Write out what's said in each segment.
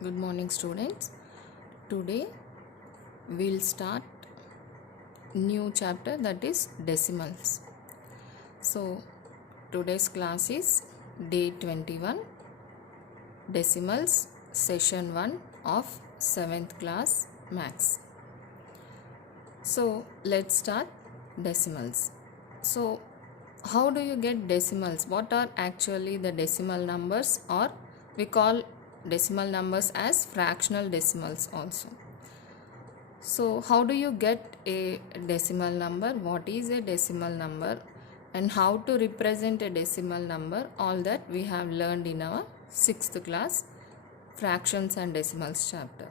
Good morning, students. Today we'll start new chapter, that is decimals. So today's class is day 21, decimals, session 1 of 7th class maths. So let's start decimals. So how do you get decimals? What are actually the decimal numbers, or we call decimal numbers as fractional decimals also. So how do you get a decimal number? What is a decimal number and how to represent a decimal number? All that we have learned in our 6th class fractions and decimals chapter.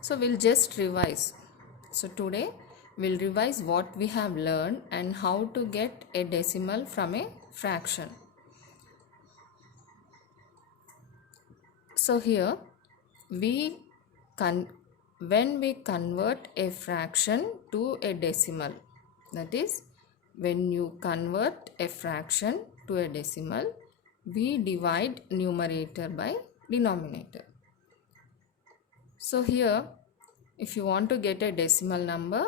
So we'll just revise. So today we'll revise what we have learned and how to get a decimal from a fraction. So here when we convert a fraction to a decimal, that is, when you convert a fraction to a decimal, we divide numerator by denominator. So here, if you want to get a decimal number,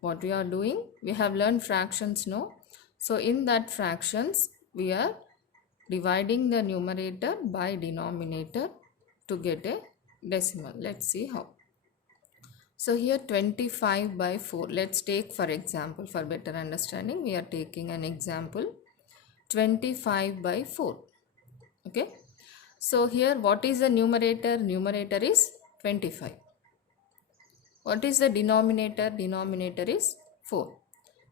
what we are doing, we have learned fractions, no? So in that fractions, we are dividing the numerator by denominator to get a decimal. Let's see how. So here 25 by 4. Let's take for example, for better understanding, we are taking an example 25 by 4. Okay. So here what is the numerator? Numerator is 25. What is the denominator? Denominator is 4.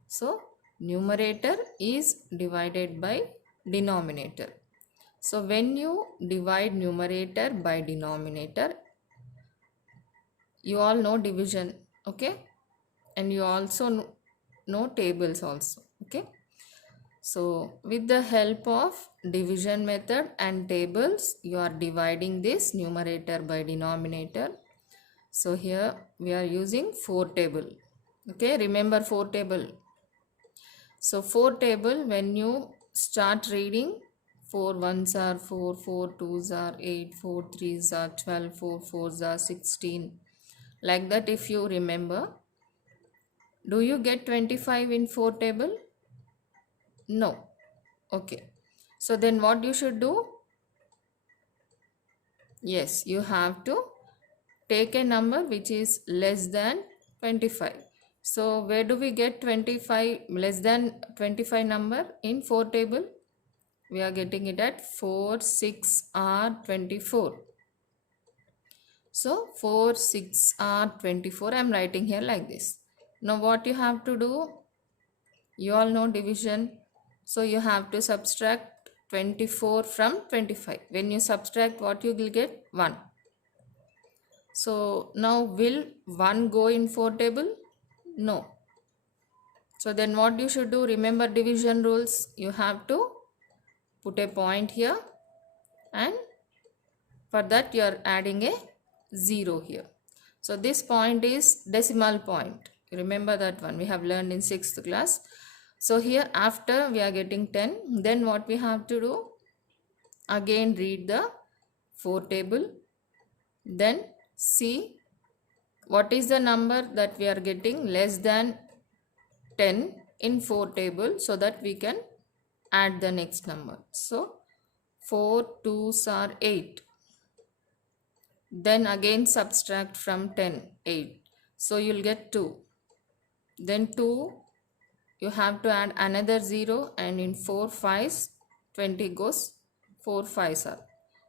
So numerator is divided by denominator. So when you divide numerator by denominator, you all know division, okay, and you also know tables also, okay. So with the help of division method and tables, you are dividing this numerator by denominator. So here we are using 4 table, okay, remember 4 table. So 4 table, when you start reading, 4 ones are 4, 4 twos are 8, 4 threes are 12, 4 fours are 16. Like that, if you remember, do you get 25 in 4 table? No. Okay. So then what you should do? Yes, you have to take a number which is less than 25. So where do we get 25, less than 25 number in 4 table? We are getting it at 4, 6 are 24. So 4, 6 are 24. I am writing here like this. Now what you have to do? You all know division. So you have to subtract 24 from 25. When you subtract, what you will get? 1. So now will 1 go in 4 table? No. So then what you should do? Remember division rules. You have to put a point here, and for that you are adding a 0 here. So this point is decimal point. Remember that one, we have learned in 6th class. So here after we are getting 10, then what we have to do? Again read the 4 table, then see what is the number that we are getting less than 10 in 4 table, so that we can add the next number. So 4 twos are 8. Then again subtract from 10, 8. So you'll get 2. Then 2, you have to add another 0, and in 4 5s, 20 goes 4 5s are.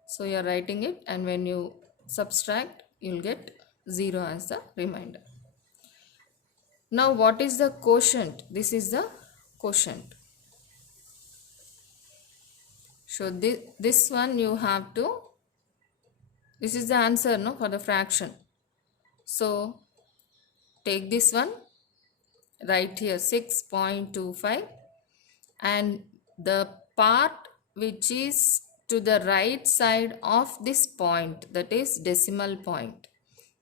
So you are writing it, and when you subtract, you'll get 0 as the remainder. Now what is the quotient? This is the quotient. So this one you have to, this is the answer, no, for the fraction. So take this one, write here 6.25, and the part which is to the right side of this point, that is decimal point,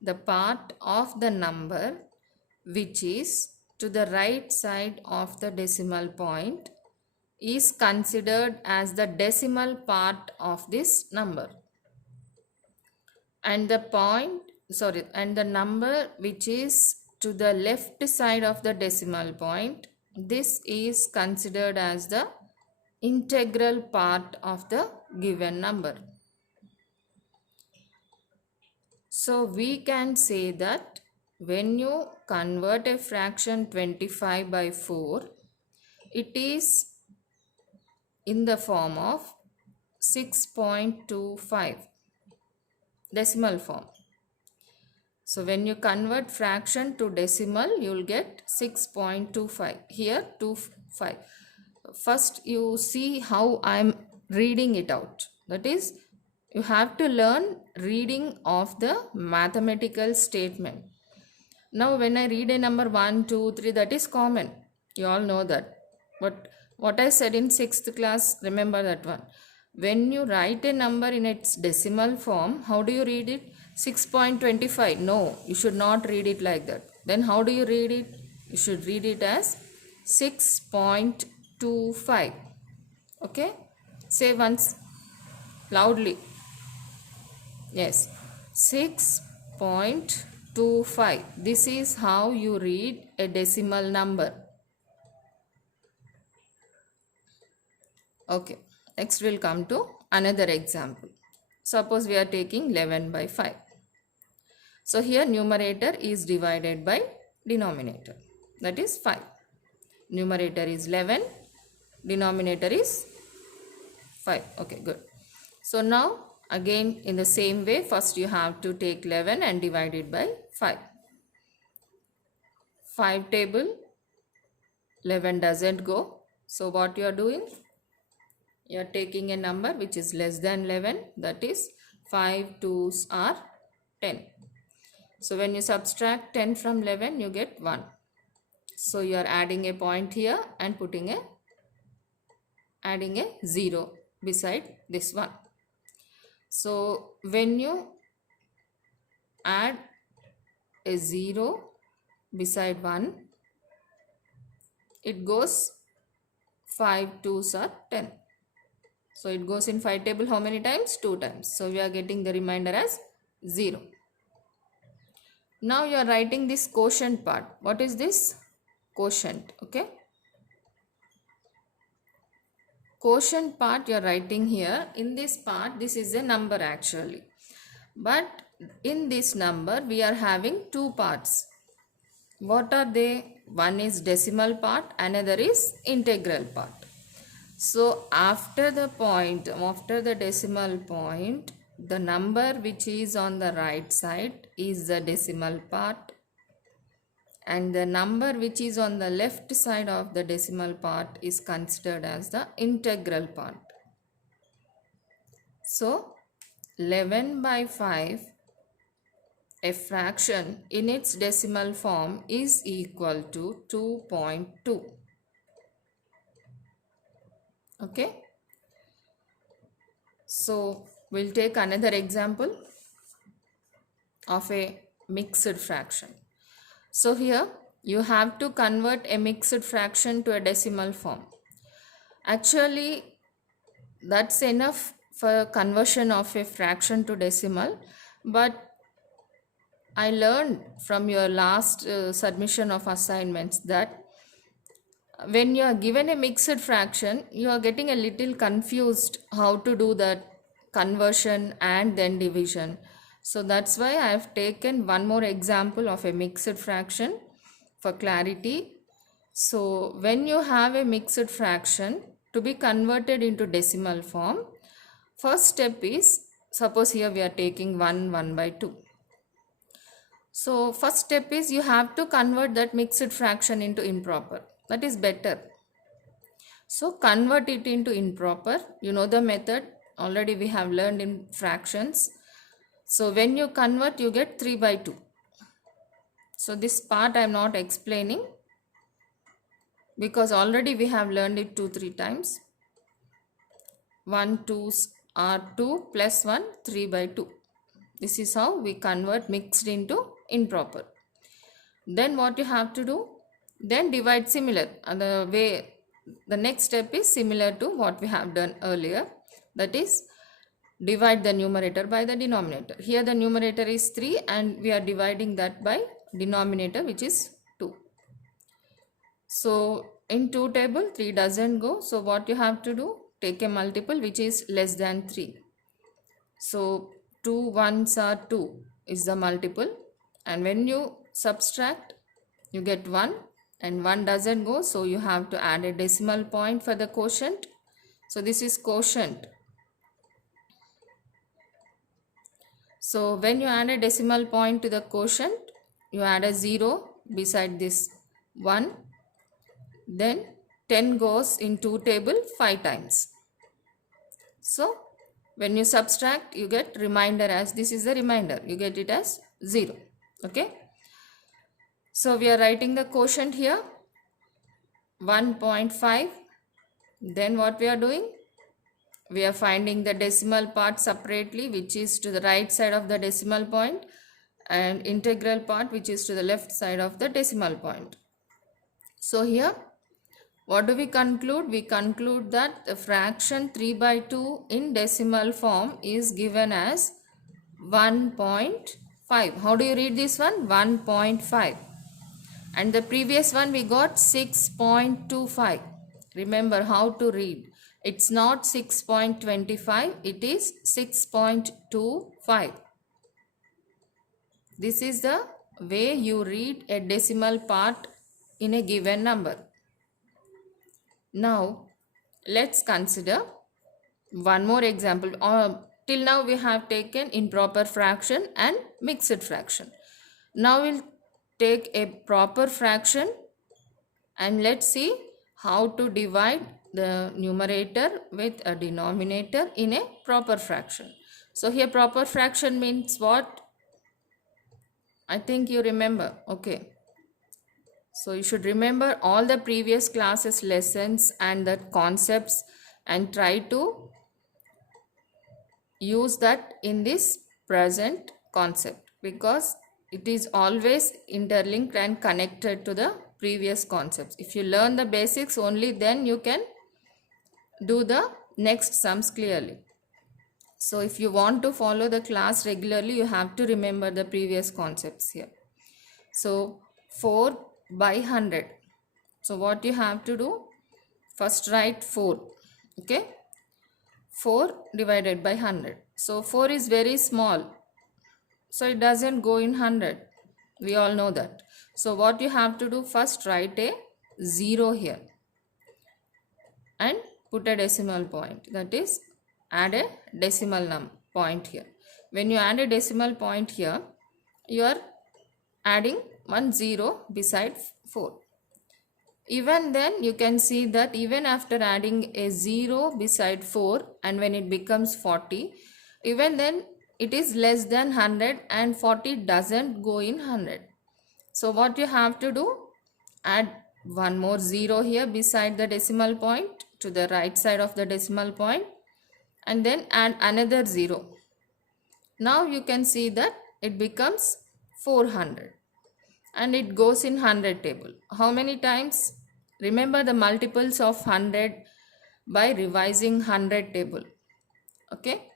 the part of the number which is to the right side of the decimal point is considered as the decimal part of this number. and the number which is to the left side of the decimal point, this is considered as the integral part of the given number. So we can say that when you convert a fraction 25 by 4, it is in the form of 6.25 decimal form. So when you convert fraction to decimal, you will get 6.25. Here 25. First you see how I am reading it out. That is, you have to learn reading of the mathematical statement. Now when I read a number 1, 2, 3, that is common. You all know that. But what I said in 6th class, remember that one. When you write a number in its decimal form, how do you read it? 6.25. No, you should not read it like that. Then how do you read it? You should read it as 6.25. Okay? Say once loudly. Yes. 6.25. This is how you read a decimal number. Okay. Next we'll come to another example. Suppose we are taking 11 by 5. So here numerator is divided by denominator. That is 5. Numerator is 11. Denominator is 5. Okay, good. So now again in the same way, first you have to take 11 and divide it by 5. 5 table, 11 doesn't go. So what you are doing? You are taking a number which is less than 11. That is 5 2s are 10. So when you subtract 10 from 11, you get 1. So you are adding a point here and adding a 0 beside this one. So when you add a 0 beside 1, it goes 5 2s are 10. So it goes in 5 table how many times? 2 times. So we are getting the remainder as 0. Now you are writing this quotient part. What is this? Quotient. Okay. Quotient part you are writing here. In this part, this is a number actually. But in this number, we are having two parts. What are they? One is decimal part, another is integral part. So after the decimal point, the number which is on the right side is the decimal part, and the number which is on the left side of the decimal part is considered as the integral part. So 11 by 5, a fraction in its decimal form, is equal to 2.2. Okay. So we'll take another example of a mixed fraction. So here you have to convert a mixed fraction to a decimal form. Actually, that's enough for conversion of a fraction to decimal, but I learned from your last submission of assignments that when you are given a mixed fraction, you are getting a little confused how to do that conversion and then division. So that's why I have taken one more example of a mixed fraction for clarity. So when you have a mixed fraction to be converted into decimal form, first step is, suppose here we are taking 1 by 2. So first step is you have to convert that mixed fraction into improper. That is better. So convert it into improper. You know the method. Already we have learned in fractions. So when you convert, you get 3 by 2. So this part I am not explaining because already we have learned it 2-3 times. 1 2s are 2 plus 1, 3 by 2. This is how we convert mixed into improper. Then what you have to do? Then divide similar. The next step is similar to what we have done earlier. That is divide the numerator by the denominator. Here the numerator is 3 and we are dividing that by denominator, which is 2. So in 2 table 3 doesn't go. So what you have to do? Take a multiple which is less than 3. So 2 ones are 2 is the multiple, and when you subtract you get 1 and 1 doesn't go, so you have to add a decimal point for the quotient. So this is quotient. So when you add a decimal point to the quotient, you add a 0 beside this 1. Then 10 goes in 2 table 5 times. So when you subtract, you get remainder as, this is the remainder, you get it as 0. Okay. So we are writing the quotient here 1.5. Then what we are doing? We are finding the decimal part separately, which is to the right side of the decimal point, and integral part, which is to the left side of the decimal point. So here what do we conclude? We conclude that the fraction 3/2 in decimal form is given as 1.5. How do you read this one? 1.5. And the previous one we got 6.25. Remember how to read. It's not 6.25, it is 6.25. This is the way you read a decimal part in a given number. Now let's consider one more example. Till now we have taken improper fraction and mixed fraction. Now we'll take a proper fraction and let's see how to divide the numerator with a denominator in a proper fraction. So here proper fraction means what? I think you remember. Okay. So you should remember all the previous classes lessons and the concepts and try to use that in this present concept, because it is always interlinked and connected to the previous concepts. If you learn the basics, only then you can do the next sums clearly. So if you want to follow the class regularly, you have to remember the previous concepts here. So 4/100. So what you have to do? First write 4. Okay. 4 divided by 100. So 4 is very small. So it doesn't go in 100. We all know that. So what you have to do? First write a 0 here and put a decimal point. That is, add a decimal point here. When you add a decimal point here, you are adding 1 0 beside 4. Even then you can see that even after adding a 0 beside 4, and when it becomes 40, even then it is less than 100 and 40 doesn't go in 100. So what you have to do? Add one more 0 here beside the decimal point to the right side of the decimal point, and then add another 0. Now you can see that it becomes 400 and it goes in 100 table. How many times? Remember the multiples of 100 by revising 100 table. Okay.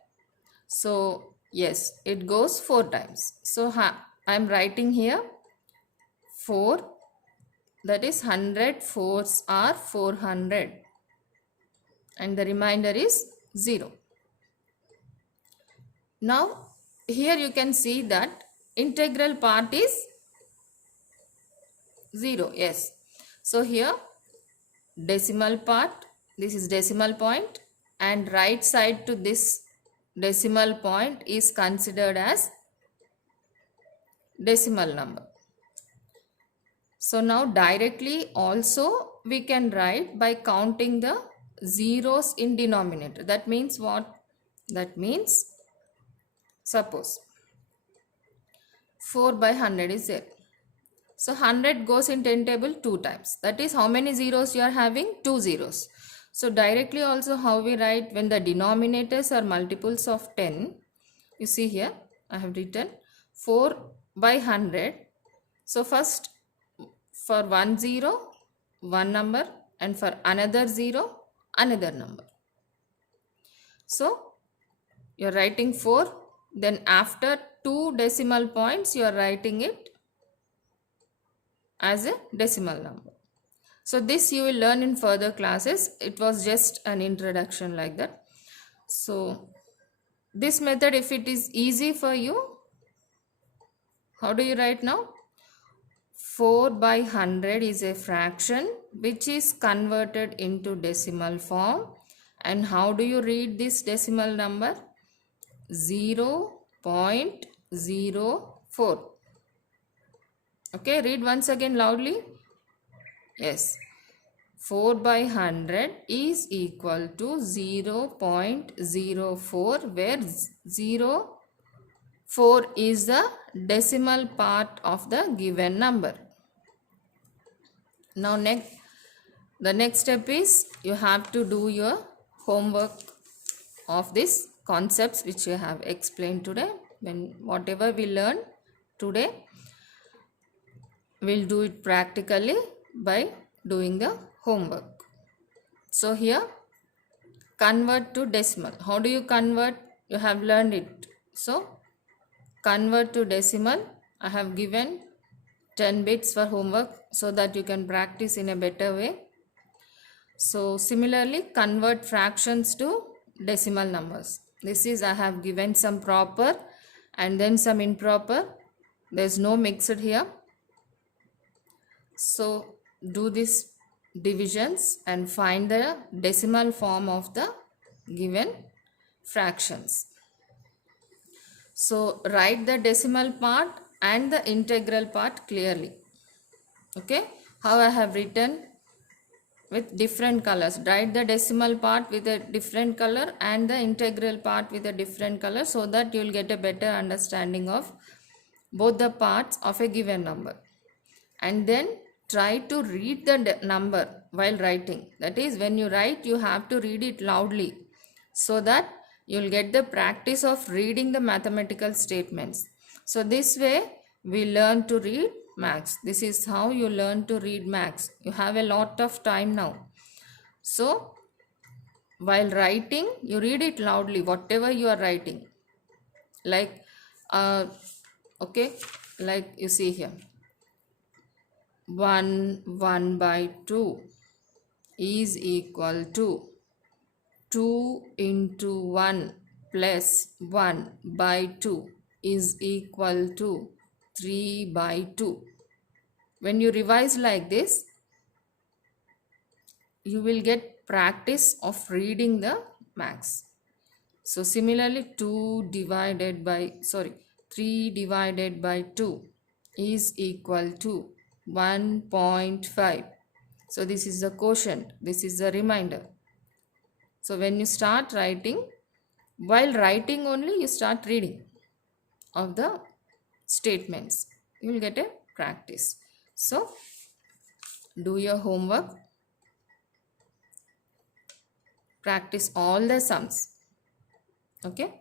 So yes, it goes 4 times. So I am writing here 4, that is 100 4s are 400, and the remainder is 0. Now here you can see that integral part is 0. Yes. So here decimal part, this is decimal point, and right side to this decimal point is considered as decimal number. So now directly also we can write by counting the zeros in denominator. That means what? That means suppose 4/100 is there. So 100 goes in 10 table 2 times. That is how many zeros you are having? 2 zeros. So directly also how we write when the denominators are multiples of 10. You see here I have written 4/100. So first for 1 0, 1 number, and for another 0, another number. So you're writing 4, then after 2 decimal points you are writing it as a decimal number. So this you will learn in further classes. It was just an introduction like that. So this method, if it is easy for you, how do you write now? 4 by 100 is a fraction which is converted into decimal form. And how do you read this decimal number? 0.04. Okay, read once again loudly. Yes. 4 by 100 is equal to 0.04, where 4 is the decimal part of the given number. Now the next step is you have to do your homework of these concepts which you have explained today. When whatever we learn today, we'll do it practically by doing the homework. So here, convert to decimal. How do you convert? You have learned it. So convert to decimal. I have given 10 bits for homework so that you can practice in a better way. So similarly, convert fractions to decimal numbers. This is, I have given some proper and then some improper. There's no mixed here. So do these divisions and find the decimal form of the given fractions. So write the decimal part and the integral part clearly. Okay, how I have written with different colors. Write the decimal part with a different color and the integral part with a different color, so that you will get a better understanding of both the parts of a given number. And then try to read the number while writing. That is, when you write, you have to read it loudly, so that you will get the practice of reading the mathematical statements. So this way we learn to read maths. This is how you learn to read maths. You have a lot of time now. So while writing, you read it loudly, whatever you are writing. Like, okay, like you see here. 1 by 2 is equal to 2 into 1 plus 1 by 2 is equal to 3 by 2. When you revise like this, you will get practice of reading the maths. So similarly, 3 divided by 2 is equal to 1.5. So this is the quotient, this is the remainder. So when you start writing, while writing only, you start reading of the statements. You will get a practice. So do your homework. Practice all the sums. Okay.